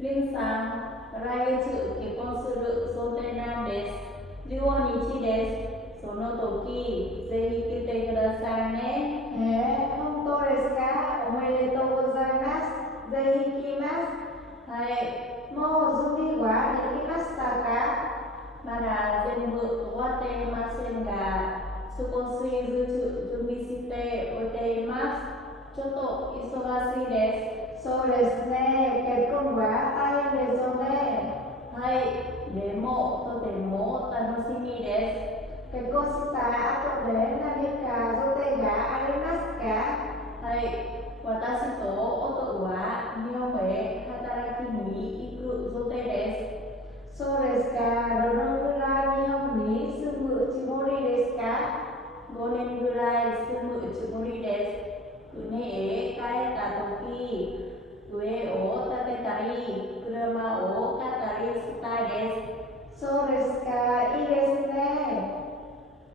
リンさん、来月結婚する想定なんです。15日です。その時、ぜひ来てくださいね。本当ですか？おめでとうございます。ぜひ来ます。はい。もう準備はできましたか？まだ全部終わっていませんが、少しずつ準備しておいています。ちょっと忙しいです。そうですね。結婚は大変ですよね。はい。でも、とても楽しみです。結婚した